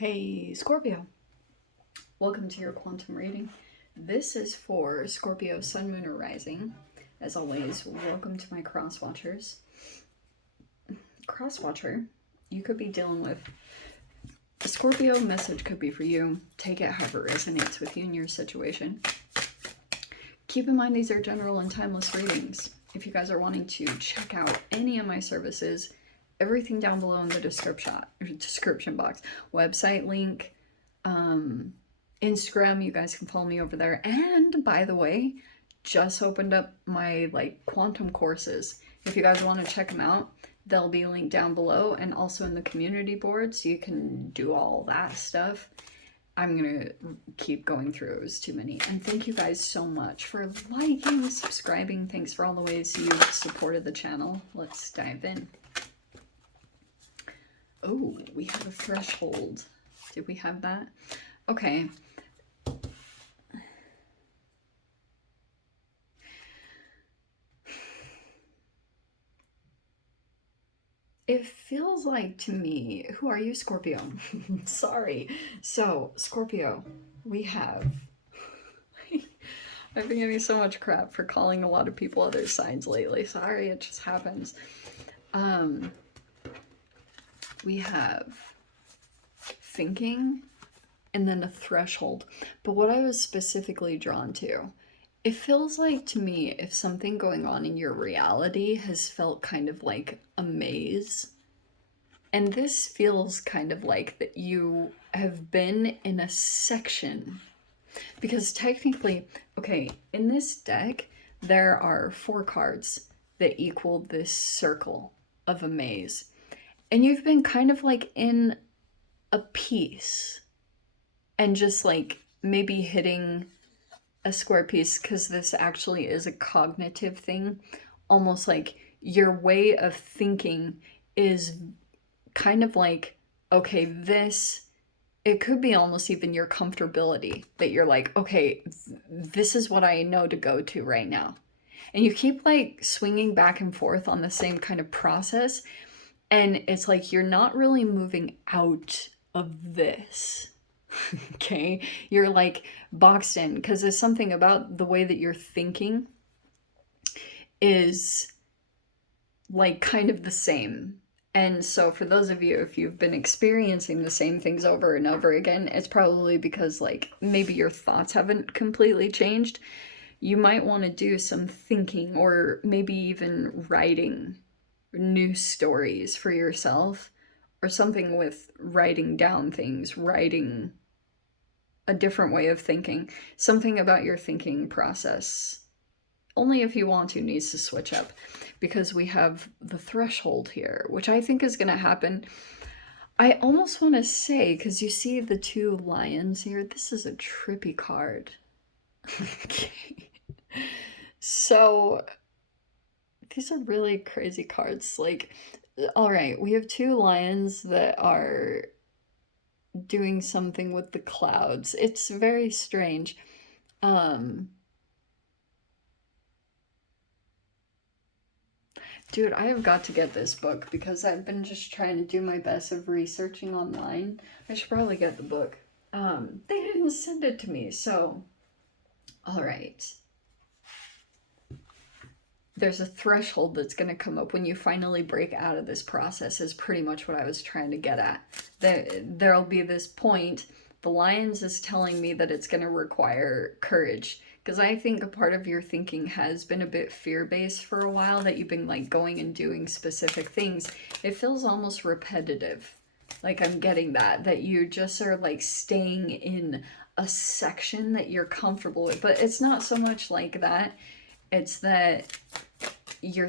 Hey Scorpio, welcome to your quantum reading. This is for Scorpio Sun, Moon, or Rising. As always, welcome to my cross-watchers. Cross-watcher, you could be dealing with a Scorpio message could be for you. Take it however it resonates with you in your situation. Keep in mind these are general and timeless readings. If you guys are wanting to check out any of my services, everything down below in the description box. Website link, Instagram, you guys can follow me over there. And by the way, just opened up my quantum courses. If you guys want to check them out, they'll be linked down below and also in the community board, so you can do all that stuff. I'm gonna keep going through, it was too many. And thank you guys so much for liking, subscribing. Thanks for all the ways you've supported the channel. Let's dive in. Oh, we have a threshold. Did we have that? Okay. It feels like to me, who are you, Scorpio? Sorry. So, Scorpio, we have... I've been getting so much crap for calling a lot of people other signs lately. Sorry, it just happens. We have thinking and then a threshold. But what I was specifically drawn to, it feels like to me if something going on in your reality has felt kind of like a maze. And this feels kind of like that you have been in a section. Because technically, okay, in this deck, there are 4 cards that equal this circle of a maze. And you've been kind of like in a piece and just like maybe hitting a square piece, because this actually is a cognitive thing. Almost like your way of thinking is kind of like, okay, this, it could be almost even your comfortability that you're like, okay, this is what I know to go to right now. And you keep like swinging back and forth on the same kind of process. And it's like you're not really moving out of this, okay? You're like boxed in, because there's something about the way that you're thinking is like kind of the same. And so for those of you, if you've been experiencing the same things over and over again, it's probably because like maybe your thoughts haven't completely changed. You might want to do some thinking or maybe even writing new stories for yourself, or something with writing down things, writing a different way of thinking, something about your thinking process. Only if you want to needs to switch up, because we have the threshold here, which I think is going to happen. I almost want to say, because you see the 2 lions here, this is a trippy card. Okay. So these are really crazy cards. Like, all right, we have 2 lions that are doing something with the clouds. It's very strange. Dude, I have got to get this book because I've been just trying to do my best of researching online. I should probably get the book. They didn't send it to me, so... All right. There's a threshold that's going to come up when you finally break out of this process, is pretty much what I was trying to get at. There'll be this point. The Lions is telling me that it's going to require courage, because I think a part of your thinking has been a bit fear-based for a while, that you've been like going and doing specific things. It feels almost repetitive. Like I'm getting that you just are like staying in a section that you're comfortable with. But it's not so much like that. It's that your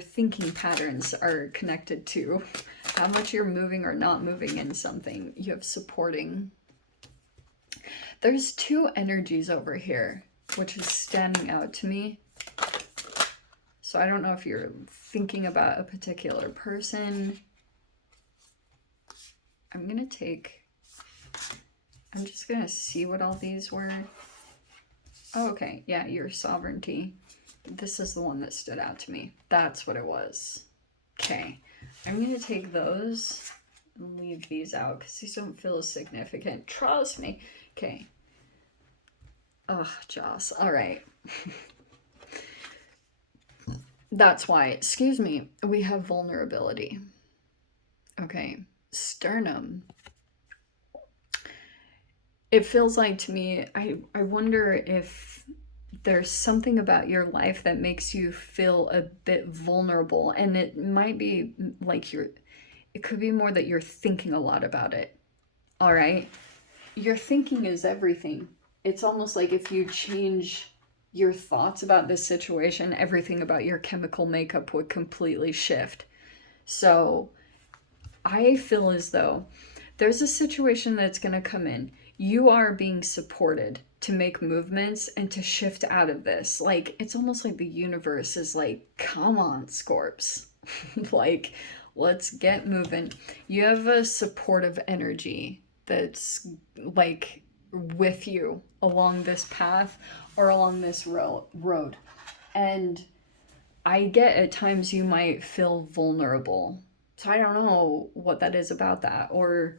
thinking patterns are connected to how much you're moving or not moving in something. You have supporting. There's 2 energies over here, which is standing out to me. So I don't know if you're thinking about a particular person. I'm just gonna see what all these were. Oh, okay, yeah, your sovereignty. This is the one that stood out to me. That's what it was. Okay, I'm gonna take those leave these out because these don't feel as significant. Trust me. Okay. Ugh, Joss. All right. That's why, excuse me, we have vulnerability. Okay. Sternum. It feels like to me, I wonder if there's something about your life that makes you feel a bit vulnerable. And it might be like it could be more that you're thinking a lot about it. All right. Your thinking is everything. It's almost like if you change your thoughts about this situation, everything about your chemical makeup would completely shift. So I feel as though there's a situation that's going to come in. You are being supported to make movements and to shift out of this. Like, it's almost like the universe is like, come on, Scorps. Like, let's get moving. You have a supportive energy that's like with you along this path or along this road. And I get at times you might feel vulnerable. So I don't know what that is about that. Or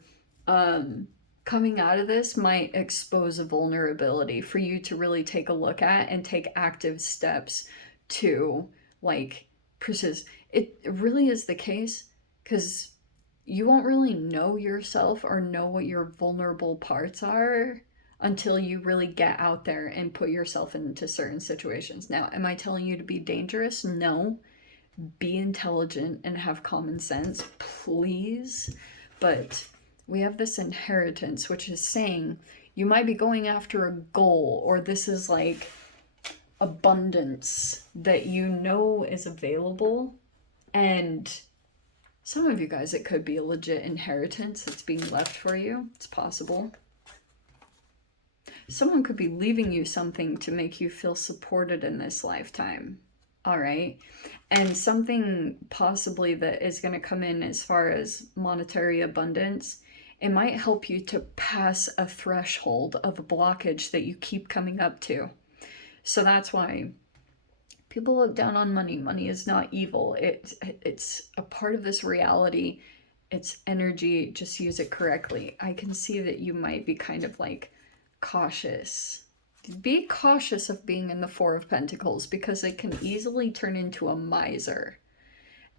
coming out of this might expose a vulnerability for you to really take a look at and take active steps to like persist. It really is the case because you won't really know yourself or know what your vulnerable parts are until you really get out there and put yourself into certain situations. Now, am I telling you to be dangerous? No. Be intelligent and have common sense, please. But we have this inheritance, which is saying you might be going after a goal, or this is like abundance that you know is available. And some of you guys, it could be a legit inheritance that's being left for you. It's possible. Someone could be leaving you something to make you feel supported in this lifetime. All right. And something possibly that is going to come in as far as monetary abundance, it might help you to pass a threshold of a blockage that you keep coming up to. So that's why people look down on money. Money is not evil. It's a part of this reality. It's energy. Just use it correctly. I can see that you might be kind of like cautious. Be cautious of being in the Four of Pentacles because it can easily turn into a miser.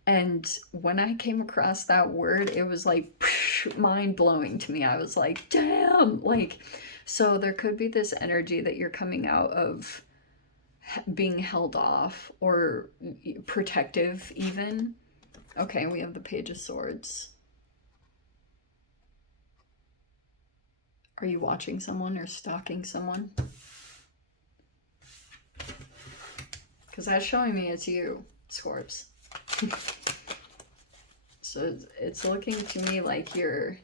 And when I came across that word, it was like mind-blowing to me. I was like, damn! Like, so there could be this energy that you're coming out of being held off or protective even. Okay, we have the Page of Swords. Are you watching someone or stalking someone? Because that's showing me it's you, Scorps. So it's looking to me like you're...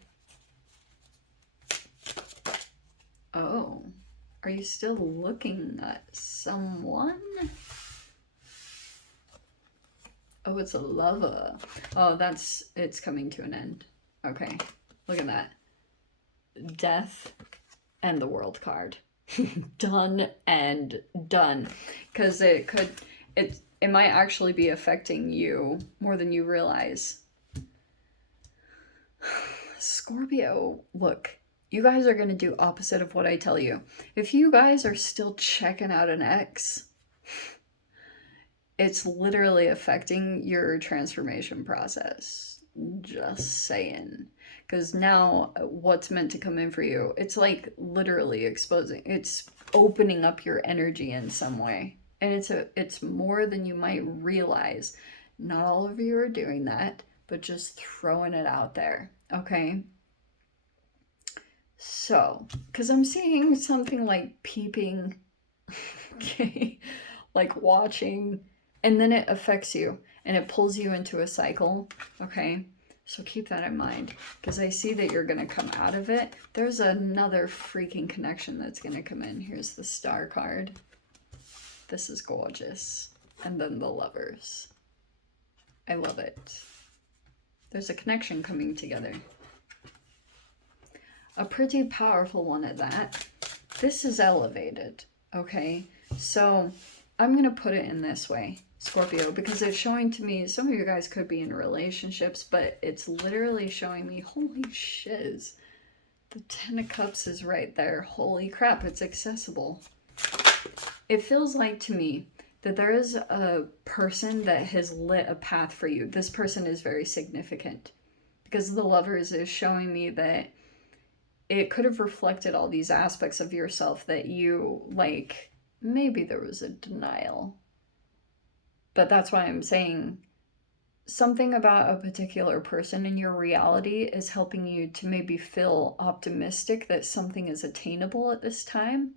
Oh, are you still looking at someone? Oh, it's a lover. Oh, it's coming to an end. Okay, look at that. Death and the World card. Done and done. Because it might actually be affecting you more than you realize. Scorpio, look, you guys are going to do opposite of what I tell you. If you guys are still checking out an ex, it's literally affecting your transformation process. Just saying. Because now what's meant to come in for you, it's like literally exposing, it's opening up your energy in some way. And it's more than you might realize. Not all of you are doing that, but just throwing it out there, okay? So, because I'm seeing something like peeping, okay, like watching, and then it affects you and it pulls you into a cycle, okay? So keep that in mind because I see that you're going to come out of it. There's another freaking connection that's going to come in. Here's the Star card. This is gorgeous. And then the Lovers. I love it. There's a connection coming together. A pretty powerful one at that. This is elevated, okay? So I'm going to put it in this way, Scorpio, because it's showing to me, some of you guys could be in relationships, but it's literally showing me, holy shiz, the Ten of Cups is right there. Holy crap, it's accessible. It feels like to me that there is a person that has lit a path for you. This person is very significant because the Lovers is showing me that it could have reflected all these aspects of yourself that you, like, maybe there was a denial. But that's why I'm saying something about a particular person in your reality is helping you to maybe feel optimistic that something is attainable at this time.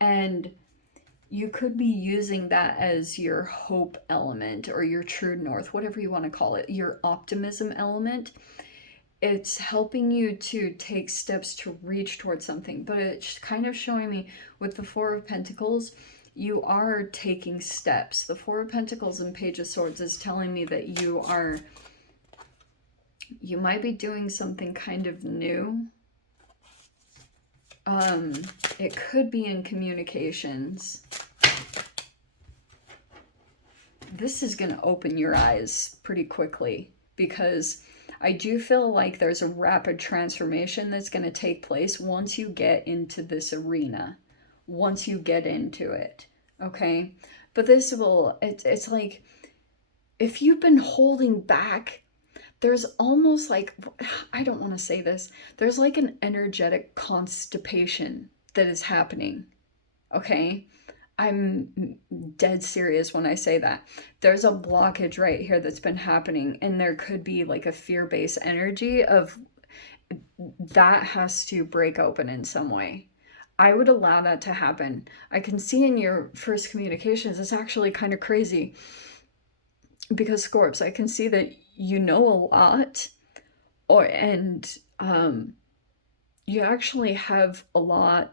And you could be using that as your hope element or your true north, whatever you want to call it, your optimism element. It's helping you to take steps to reach towards something, but it's kind of showing me with the Four of Pentacles, you are taking steps. The Four of Pentacles and Page of Swords is telling me that you might be doing something kind of new. It could be in communications. This is going to open your eyes pretty quickly because I do feel like there's a rapid transformation that's going to take place once you get into this arena, once you get into it, okay? But this will, it's like, if you've been holding back, there's almost like, I don't want to say this, there's like an energetic constipation that is happening, okay? I'm dead serious when I say that. There's a blockage right here that's been happening, and there could be like a fear-based energy of that has to break open in some way. I would allow that to happen. I can see in your first communications, it's actually kind of crazy because Scorps, I can see that you know a lot, and you actually have a lot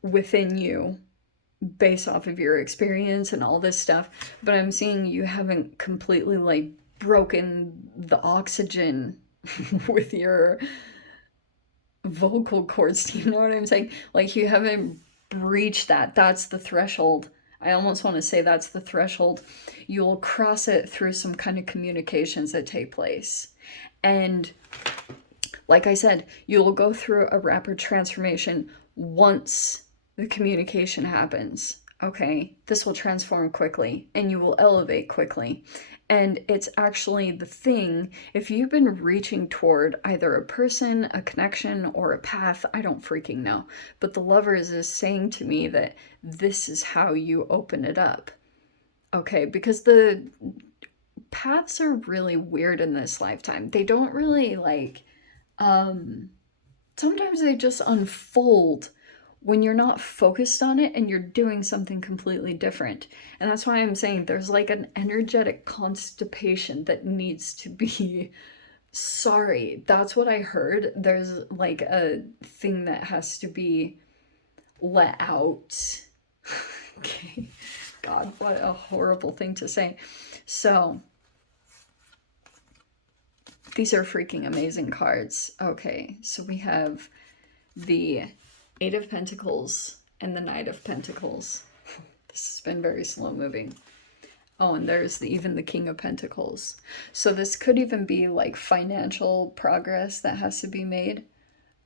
within you based off of your experience and all this stuff, but I'm seeing you haven't completely like broken the oxygen with your vocal cords. Do you know what I'm saying? Like you haven't breached that. That's the threshold. I almost want to say that's the threshold. You'll cross it through some kind of communications that take place. And like I said, you'll go through a rapid transformation once the communication happens, okay? This will transform quickly and you will elevate quickly. And it's actually the thing, if you've been reaching toward either a person, a connection, or a path, I don't freaking know. But the Lovers is saying to me that this is how you open it up, okay? Because the paths are really weird in this lifetime. They don't really like, sometimes they just unfold when you're not focused on it and you're doing something completely different. And that's why I'm saying there's like an energetic constipation that needs to be, sorry, that's what I heard. There's like a thing that has to be let out. Okay. God, what a horrible thing to say. So, these are freaking amazing cards. Okay, so we have the Eight of Pentacles and the Knight of Pentacles. This has been very slow moving. Oh, and there's even the King of Pentacles. So this could even be like financial progress that has to be made.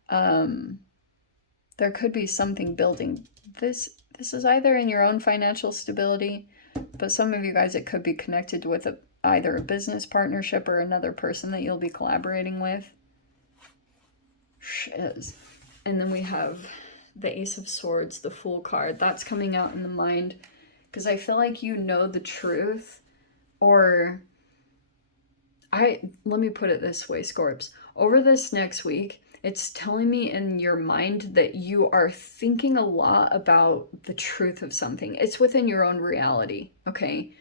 There could be something building. This is either in your own financial stability, but some of you guys, it could be connected with either a business partnership or another person that you'll be collaborating with. Shiz. And then we have the Ace of Swords, the Fool card. That's coming out in the mind because I feel like you know the truth, or let me put it this way, Scorps. Over this next week, it's telling me in your mind that you are thinking a lot about the truth of something. It's within your own reality, okay?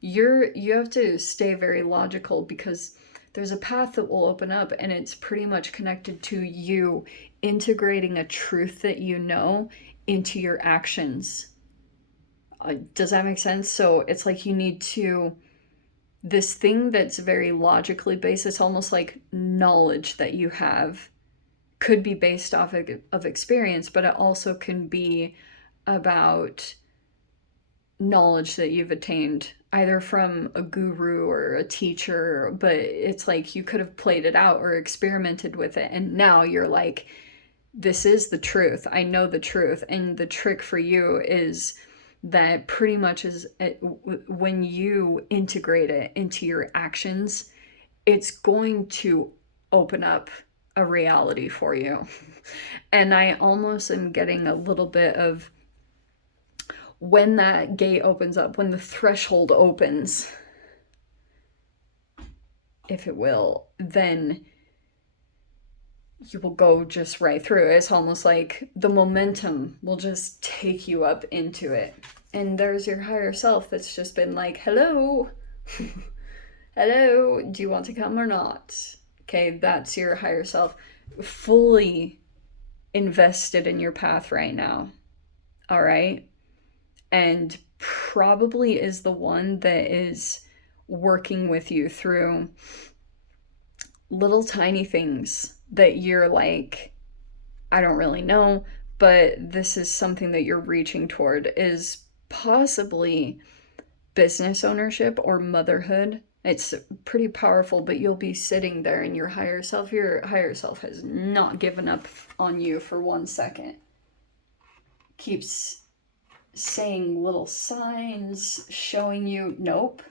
You have to stay very logical because there's a path that will open up and it's pretty much connected to you integrating a truth that you know into your actions. Does that make sense? So it's like you need to, this thing that's very logically based, it's almost like knowledge that you have could be based off of experience, but it also can be about knowledge that you've attained, either from a guru or a teacher, but it's like you could have played it out or experimented with it, and now you're like, this is the truth. I know the truth. And the trick for you is that pretty much is when you integrate it into your actions, it's going to open up a reality for you. And I almost am getting a little bit of, when that gate opens up, when the threshold opens, if it will, then you will go just right through. It's almost like the momentum will just take you up into it. And there's your higher self that's just been like, hello, hello, do you want to come or not? Okay, that's your higher self fully invested in your path right now. All right. And probably is the one that is working with you through little tiny things that you're like, I don't really know, but this is something that you're reaching toward, is possibly business ownership or motherhood. It's pretty powerful, but you'll be sitting there in your higher self. Your higher self has not given up on you for 1 second. Keeps saying little signs, showing you, nope,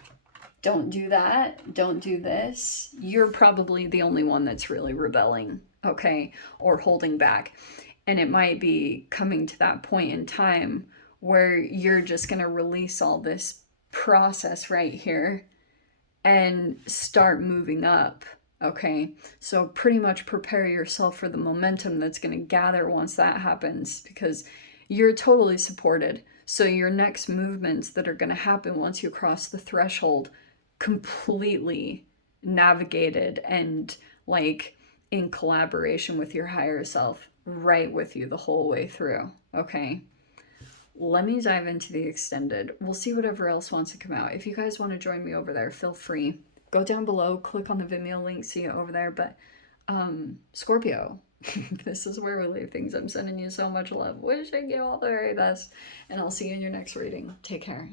don't do that, don't do this. You're probably the only one that's really rebelling, okay, or holding back. And it might be coming to that point in time where you're just going to release all this process right here and start moving up. Okay, so pretty much prepare yourself for the momentum that's going to gather once that happens, because you're totally supported. So your next movements that are going to happen once you cross the threshold, completely navigated and like in collaboration with your higher self, right with you the whole way through. Okay, let me dive into the extended. We'll see whatever else wants to come out. If you guys want to join me over there, feel free. Go down below, click on the Vimeo link, see it over there. But Scorpio, this is where we leave things. I'm sending you so much love. Wishing you all the very best. And I'll see you in your next reading. Take care.